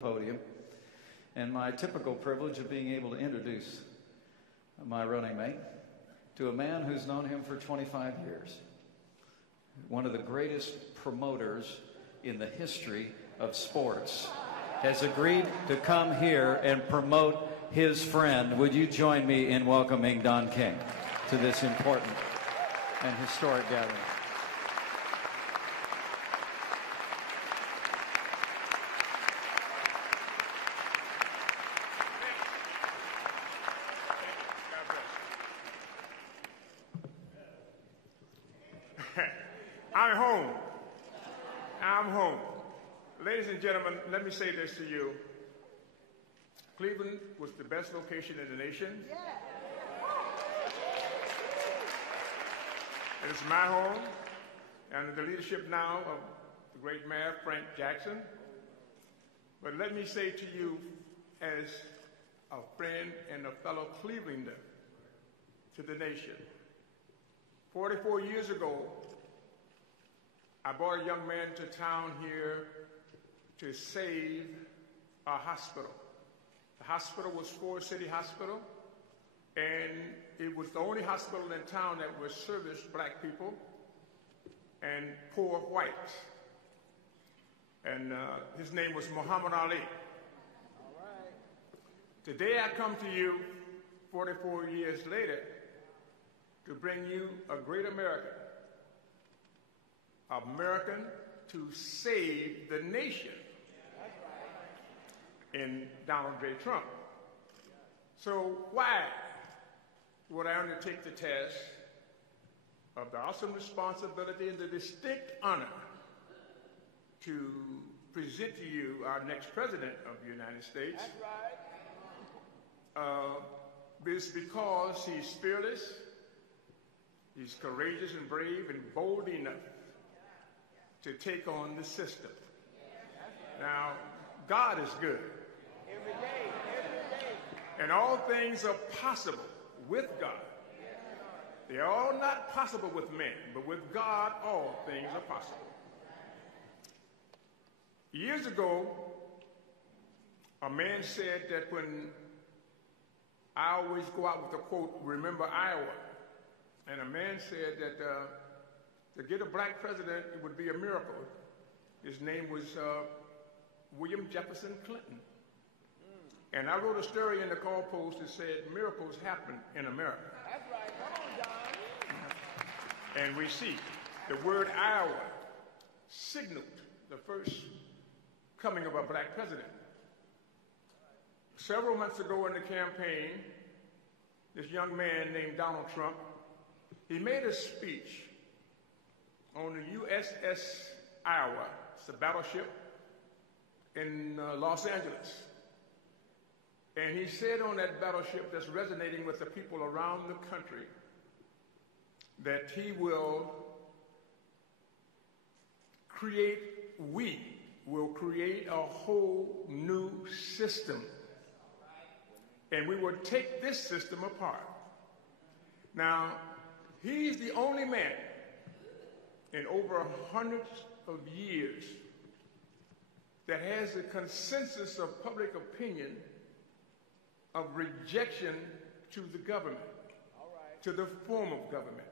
Podium, and my typical privilege of being able to introduce my running mate to a man who's known him for 25 years, one of the greatest promoters in the history of sports, has agreed to come here and promote his friend. Would you join me in welcoming Don King to this important and historic gathering? I'm home. Ladies and gentlemen, let me say this to you. Cleveland was the best location in the nation. It is my home, and the leadership now of the great Mayor Frank Jackson. But let me say to you, as a friend and a fellow Clevelander to the nation, 44 years ago, I brought a young man to town here to save a hospital. The hospital was Forest City Hospital, and it was the only hospital in town that would service black people and poor whites. And his name was Muhammad Ali. All right. Today I come to you 44 years later to bring you a great American to save the nation in Donald J. Trump. So why would I undertake the task of the awesome responsibility and the distinct honor to present to you our next president of the United States? That's right. It's because he's fearless, he's courageous and brave and bold enough to take on the system. Now, God is good. Every day. And all things are possible with God. They are all not possible with men, but with God, all things are possible. Years ago, a man said that when I always go out with the quote, "Remember Iowa," and a man said that to get a black president, it would be a miracle. His name was William Jefferson Clinton. And I wrote a story in the Call Post that said, miracles happen in America. That's right. Come on, John. And we see the word Iowa signaled the first coming of a black president. Several months ago in the campaign, this young man named Donald Trump, he made a speech on the USS Iowa. It's a battleship in Los Angeles. And he said on that battleship that's resonating with the people around the country that he will create a whole new system. And we will take this system apart. Now, he's the only man in over hundreds of years that has a consensus of public opinion of rejection to the government, to the form of government.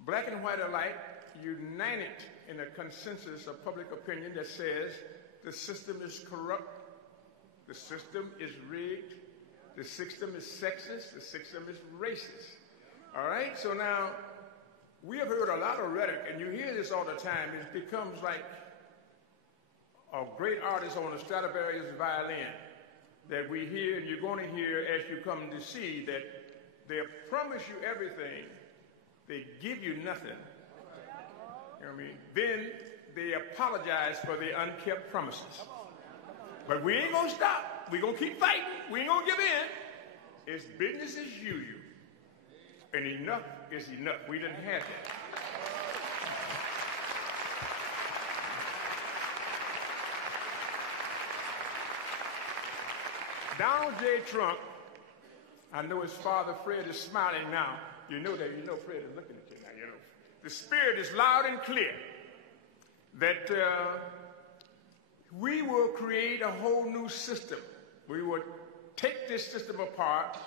Black and white alike united in a consensus of public opinion that says the system is corrupt, the system is rigged, the system is sexist, the system is racist. All right? So now, we have heard a lot of rhetoric, and you hear this all the time. It becomes like a great artist on a Stradivarius violin that we hear, and you're going to hear as you come to see that they promise you everything, they give you nothing. You know what I mean? Then they apologize for their unkept promises. But we ain't going to stop. We're going to keep fighting. We ain't going to give in. It's business as usual. And enough is enough. We didn't have that. Donald J. Trump, I know his father Fred is smiling now. You know that. You know Fred is looking at you now. You know. The spirit is loud and clear that We will create a whole new system. We will take this system apart,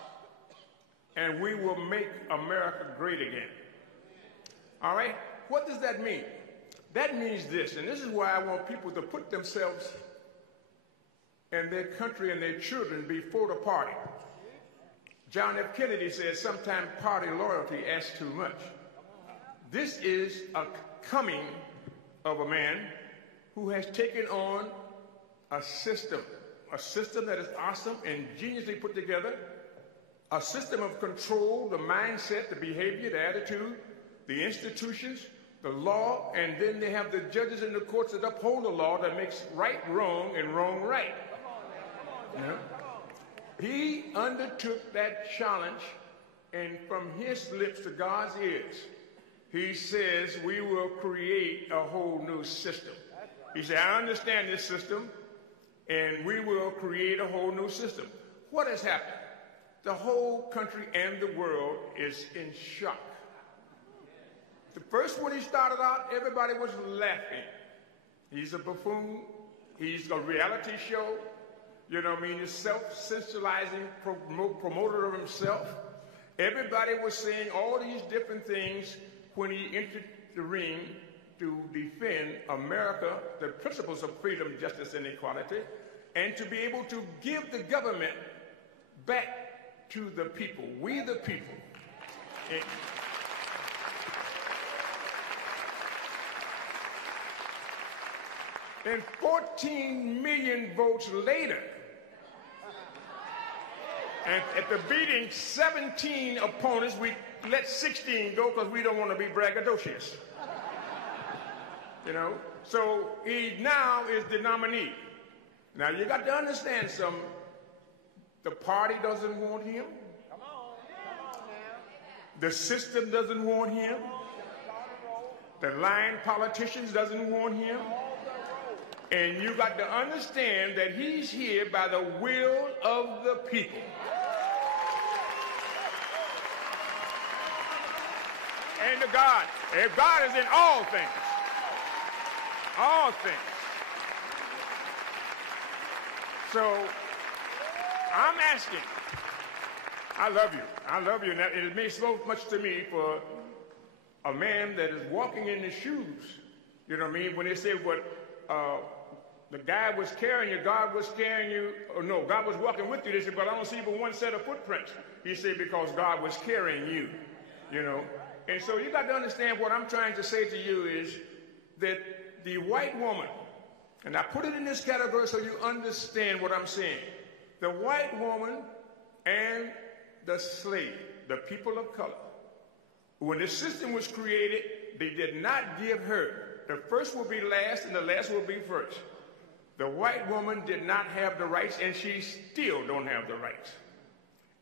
and we will make America great again. All right? What does that mean? That means this, and this is why I want people to put themselves and their country and their children before the party. John F. Kennedy said, sometimes party loyalty asks too much. This is a coming of a man who has taken on a system that is awesome, ingeniously put together, a system of control, the mindset, the behavior, the attitude, the institutions, the law, and then they have the judges in the courts that uphold the law that makes right wrong and wrong right. Yeah. He undertook that challenge, and from his lips to God's ears, he says, we will create a whole new system. He said, I understand this system, and we will create a whole new system. What has happened? The whole country and the world is in shock. The first when he started out, everybody was laughing. He's a buffoon. He's a reality show. You know what I mean? He's self-sensualizing promoter of himself. Everybody was saying all these different things when he entered the ring to defend America, the principles of freedom, justice, and equality, and to be able to give the government back to the people, we the people. And 14 million votes later, and after beating 17 opponents, we let 16 go because we don't want to be braggadocious. You know? So he now is the nominee. Now you got to understand something. The party doesn't want him. The system doesn't want him. The lying politicians doesn't want him. And you got to understand that he's here by the will of the people. And to God. And God is in all things. All things. So I'm asking. I love you. I love you. And it means so much to me for a man that is walking in his shoes. You know what I mean? When they say what the guy was carrying you, God was carrying you, or no, God was walking with you. They said, but I don't see but one set of footprints. He said, because God was carrying you, you know. And so you got to understand what I'm trying to say to you is that the white woman, and I put it in this category so you understand what I'm saying. The white woman and the slave, the people of color, when the system was created, they did not give her. The first will be last and the last will be first. The white woman did not have the rights, and she still don't have the rights.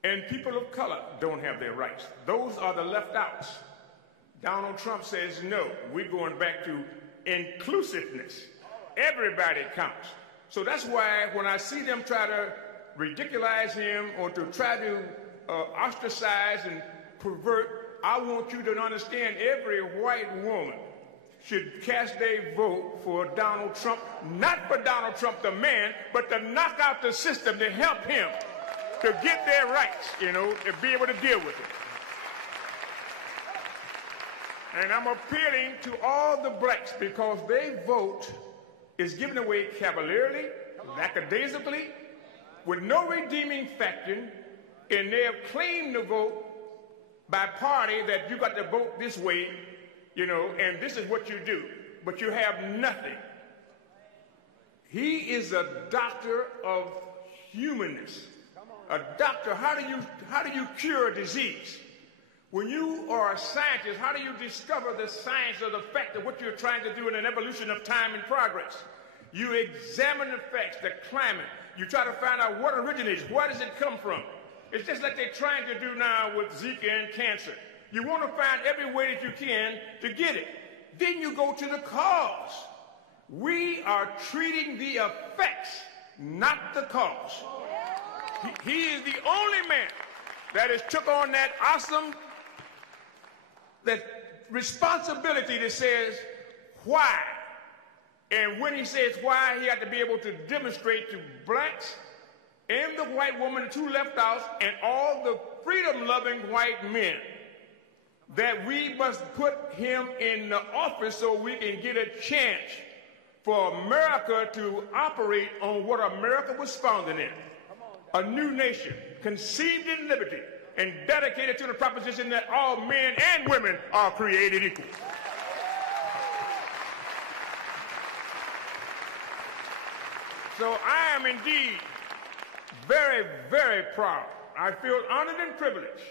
And people of color don't have their rights. Those are the left outs. Donald Trump says, no, we're going back to inclusiveness. Everybody counts. So that's why when I see them try to ridiculize him or to try to ostracize and pervert, I want you to understand every white woman should cast their vote for Donald Trump, not for Donald Trump the man, but to knock out the system to help him to get their rights, you know, and be able to deal with it. And I'm appealing to all the blacks because their vote is given away cavalierly, lackadaisically, with no redeeming factor, and they have claimed the vote by party that you got to vote this way, you know, and this is what you do, but you have nothing. He is a doctor of humanness. A doctor, how do you cure a disease? When you are a scientist, how do you discover the science of the fact of what you're trying to do in an evolution of time and progress? You examine the facts, the climate. You try to find out what originates, where does it come from? It's just like they're trying to do now with Zika and cancer. You want to find every way that you can to get it. Then you go to the cause. We are treating the effects, not the cause. He is the only man that has took on that awesome that responsibility that says, why And when he says why, he had to be able to demonstrate to blacks and the white woman, the two left outs, and all the freedom-loving white men that we must put him in the office so we can get a chance for America to operate on what America was founded in. A new nation, conceived in liberty, and dedicated to the proposition that all men and women are created equal. So I am indeed very, very proud. I feel honored and privileged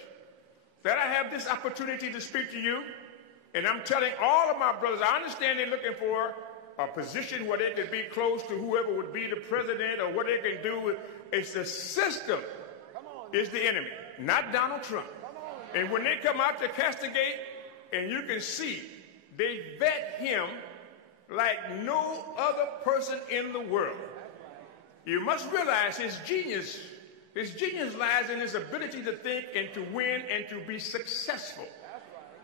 that I have this opportunity to speak to you. And I'm telling all of my brothers, I understand they're looking for a position where they could be close to whoever would be the president or what they can do with. It's the system is the enemy, not Donald Trump. And when they come out to castigate, and you can see, they vet him like no other person in the world. You must realize his genius lies in his ability to think and to win and to be successful.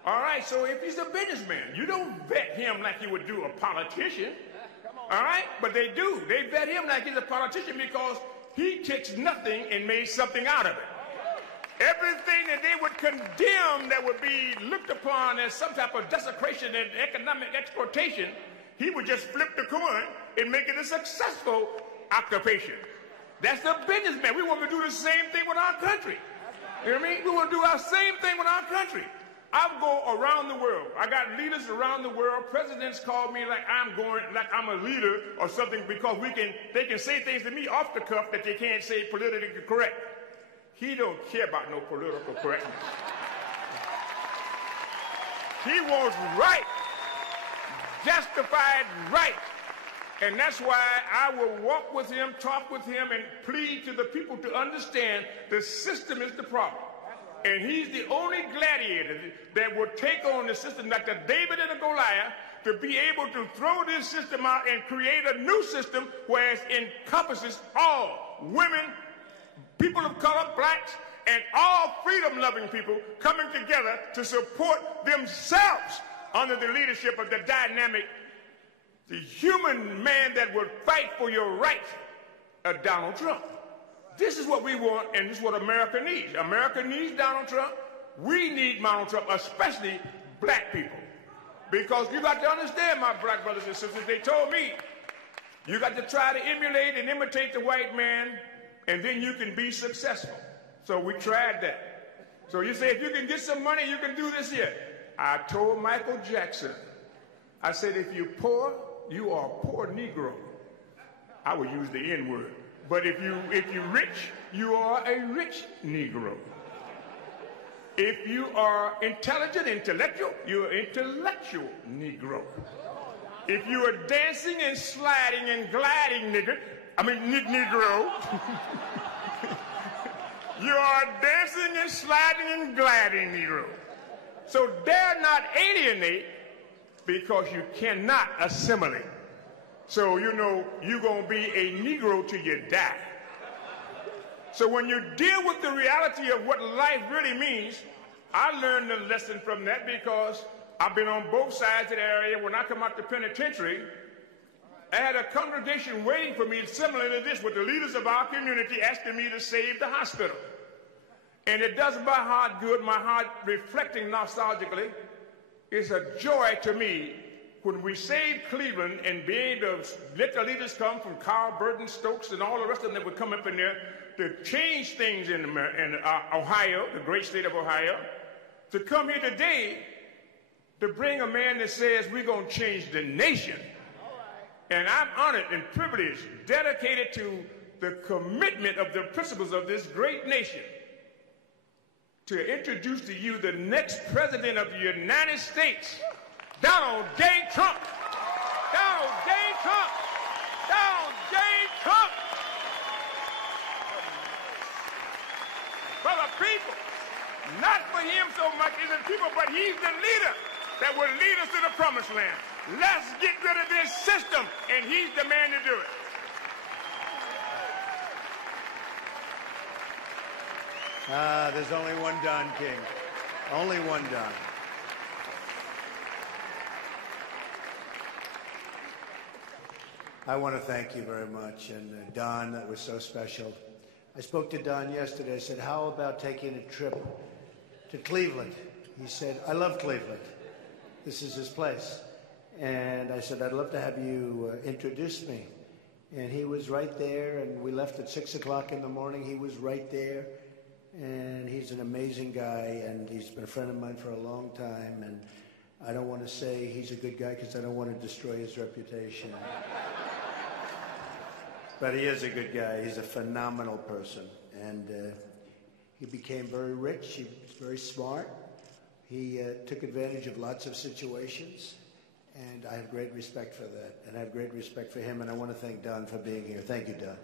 All right, so if he's a businessman, you don't vet him like you would do a politician. All right, but they do. They vet him like he's a politician because he takes nothing and made something out of it. Everything that they would condemn that would be looked upon as some type of desecration and economic exploitation, he would just flip the coin and make it a successful occupation. That's the businessman. We want to do the same thing with our country. You know what I mean? We want to do our same thing with our country. I go around the world. I got leaders around the world. Presidents call me like I'm a leader or something because they can say things to me off the cuff that they can't say politically correct. He don't care about no political correctness. He wants right, justified right. And that's why I will walk with him, talk with him, and plead to the people to understand the system is the problem. And he's the only gladiator that will take on the system like the David and the Goliath to be able to throw this system out and create a new system where it encompasses all women, people of color, blacks, and all freedom-loving people coming together to support themselves under the leadership of the dynamic, the human man that would fight for your rights, Donald Trump. This is what we want, and this is what America needs. America needs Donald Trump. We need Donald Trump, especially black people. Because you got to understand, my black brothers and sisters, they told me, you got to try to emulate and imitate the white man, and then you can be successful. So we tried that. So you say, if you can get some money, you can do this here. I told Michael Jackson, I said, if you're poor, you are a poor Negro. I would use the N-word. But if you're rich, you are a rich Negro. If you are intelligent, intellectual, you're an intellectual Negro. If you are dancing and sliding and gliding, Negro, you are dancing and sliding and gliding, Negro. So dare not alienate because you cannot assimilate. So, you know, you're going to be a Negro till you die. So when you deal with the reality of what life really means, I learned a lesson from that because I've been on both sides of the area. When I come out the penitentiary, I had a congregation waiting for me similar to this with the leaders of our community asking me to save the hospital. And it does my heart good, my heart reflecting nostalgically. It's a joy to me when we saved Cleveland and being able to let the leaders come from Carl, Burton, Stokes, and all the rest of them that would come up in there to change things in Ohio, the great state of Ohio, to come here today to bring a man that says we're going to change the nation. And I'm honored and privileged, dedicated to the commitment of the principles of this great nation, to introduce to you the next president of the United States, Donald J. Trump. Donald J. Trump. Donald J. Trump. For the people. Not for him so much as the people, but he's the leader that will lead us to the promised land. Let's get rid of this system, and he's the man to do it. There's only one done, King. Only one done. I want to thank you very much. And Don, that was so special. I spoke to Don yesterday. I said, how about taking a trip to Cleveland? He said, I love Cleveland. This is his place. And I said, I'd love to have you introduce me. And he was right there, and we left at 6 o'clock in the morning. He was right there. And he's an amazing guy, and he's been a friend of mine for a long time. And I don't want to say he's a good guy because I don't want to destroy his reputation. But he is a good guy. He's a phenomenal person. And he became very rich. He was very smart. He took advantage of lots of situations. And I have great respect for that. And I have great respect for him. And I want to thank Don for being here. Thank you, Don.